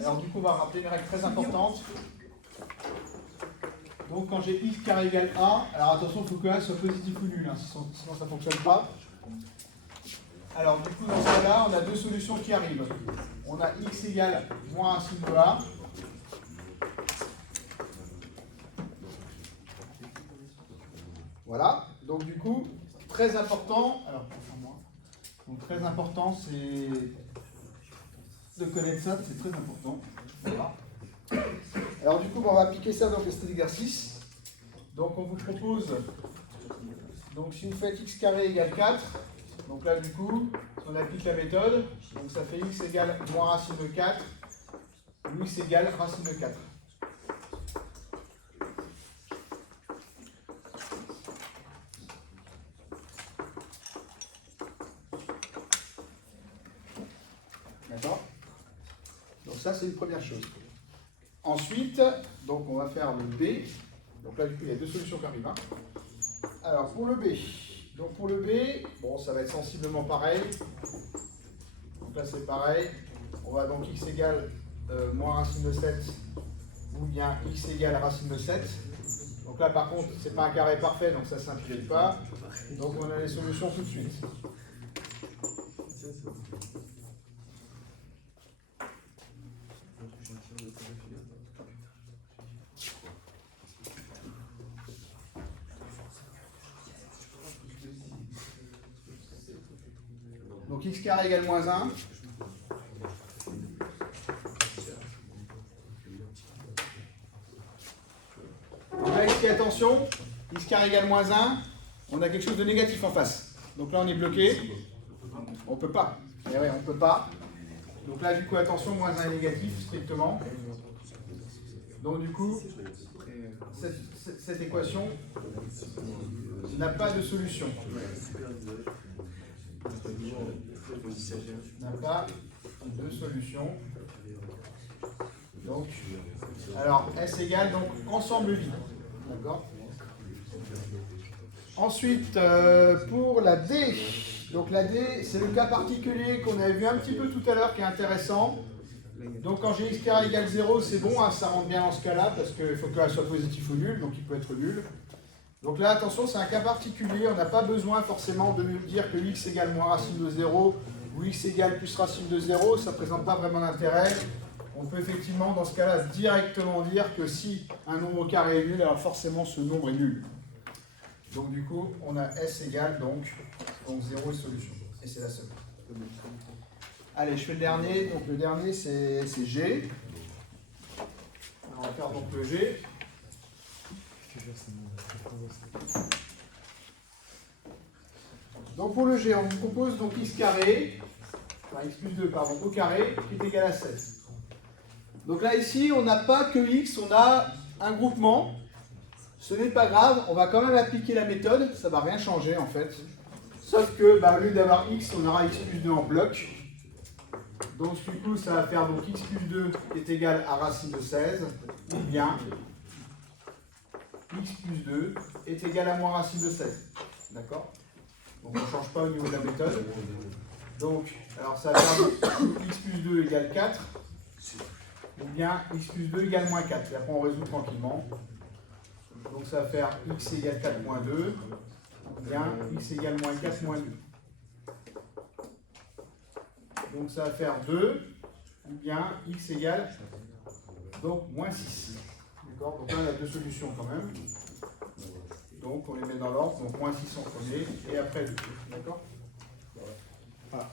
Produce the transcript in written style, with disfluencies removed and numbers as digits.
Alors du coup, on va rappeler une règle très importante. Donc quand j'ai x carré égale a, alors attention, il faut que a soit positif ou nul, hein, sinon ça ne fonctionne pas. Alors du coup, dans ce cas-là, on a deux solutions qui arrivent. On a x égale moins racine de a. Voilà, donc du coup, très important, alors donc très important, c'est de connaître ça, c'est très important. Voilà. Alors du coup, on va appliquer ça dans cet exercice. Donc on vous propose, donc si vous faites x carré égale 4, donc là du coup, si on applique la méthode, donc ça fait x égale moins racine de 4, ou x égale racine de 4. D'accord? Donc ça c'est une première chose. Ensuite, donc on va faire le B. Donc là du coup il y a deux solutions qui arrivent. Hein. Alors pour le B, donc pour le B, bon ça va être sensiblement pareil. Donc là c'est pareil. On va donc x égale moins racine de 7 ou bien x égale racine de 7. Donc là par contre c'est pas un carré parfait donc ça ne simplifie pas. Donc on a les solutions tout de suite. Donc x carré égale moins 1. Donc là ici attention, x carré égale moins 1, on a quelque chose de négatif en face. Donc là on est bloqué, on ne peut pas. Et ouais, on ne peut pas. Donc là du coup attention, moins 1 est négatif strictement. Donc du coup, cette équation n'a pas de solution. N'a pas de solution. Donc, alors S égale donc ensemble vide. D'accord. Ensuite, pour la D, donc la D, c'est le cas particulier qu'on avait vu un petit peu tout à l'heure qui est intéressant. Donc quand j'ai x carré égale 0, c'est bon, hein, ça rentre bien dans ce cas-là, parce qu'il faut que A soit positif ou nul, donc il peut être nul. Donc là, attention, c'est un cas particulier, on n'a pas besoin forcément de nous dire que x égale moins racine de 0 ou x égale plus racine de 0, ça ne présente pas vraiment d'intérêt. On peut effectivement, dans ce cas-là, directement dire que si un nombre au carré est nul, alors forcément ce nombre est nul. Donc du coup, on a S égale donc 0 est solution. Et c'est la seule. Allez, je fais le dernier. Donc le dernier, c'est G. Alors, on va faire donc le G. Donc pour le G, on vous propose donc x carré, enfin x plus 2, pardon, au carré, qui est égal à 16. Donc là, ici, on n'a pas que x, on a un groupement. Ce n'est pas grave, on va quand même appliquer la méthode, ça ne va rien changer en fait. Sauf que, au lieu d'avoir x, on aura x plus 2 en bloc. Donc du coup, ça va faire donc x plus 2 est égal à racine de 16, ou bien x plus 2 est égal à moins racine de 16. D'accord? Donc on ne change pas au niveau de la méthode. Donc, alors ça va faire x plus 2 égale 4, ou bien x plus 2 égale moins 4. Et après on résout tranquillement. Donc ça va faire x égale 4 moins 2, ou bien x égale moins 4 moins 2. Donc ça va faire 2, ou bien x égale donc moins 6. D'accord? Donc là on a deux solutions quand même. Donc on les met dans l'ordre, donc moins 6 en premier, et après 2. D'accord? Voilà.